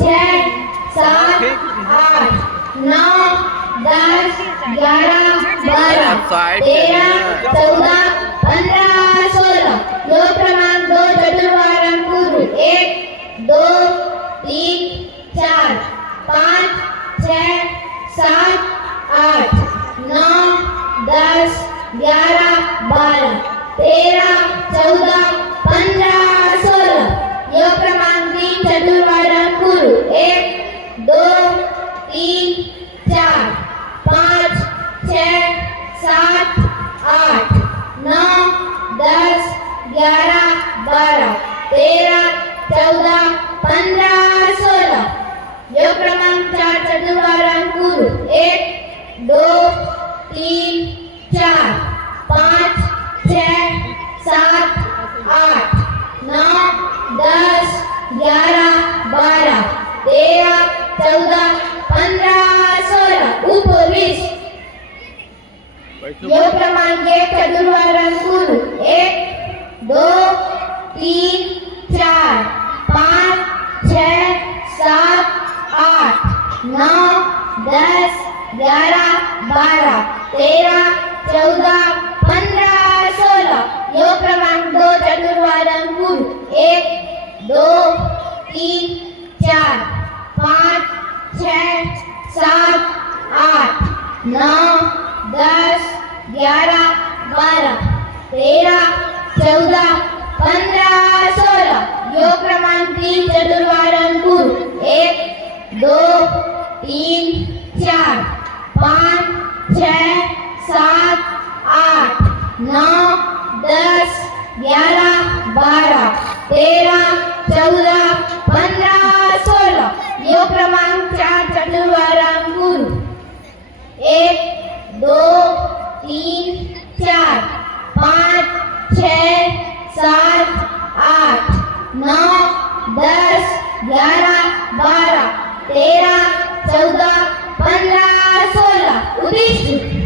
छः सात आठ नौ 10 11 12 13 14 15 16 योग क्रमांक 2 चतुर्वारम पूर्व 1 2 3 4 5 6 7 8 9 10 11 12 13 14 15 16 योग क्रमांक 3 चतुर्वारम पूर्व 1 2 3 4 5 6 7 8 9 10 11 12 13 14 15 16 योग क्रमांक 4 चतुर्वारम पूर्व 1 2 3 4 5 6 7 8 9 10 11 12 13 14 15 16 उपविष्ट योग क्रमांक 1 चतुर्वारम पूर्व 1 2 3 4 5 6 7 8 9 10 11 12 13 14 15 16 योग क्रमांक 2 चतुर्वारम पूर्व 1 2 3 4 5 6 7 8 9 10 11 12 13 14 15 16 योग क्रमांक 3 चतुर्वारम पूर्व 1 2 3 4 5 6 7 8 9 10 11 12 13 14 15 16 योग क्रमांक 4 चतुर्वारम पूर्व 1 2 3 4 5 6 7 8 9 10 11 12 13 14 15 16 उदिष्ट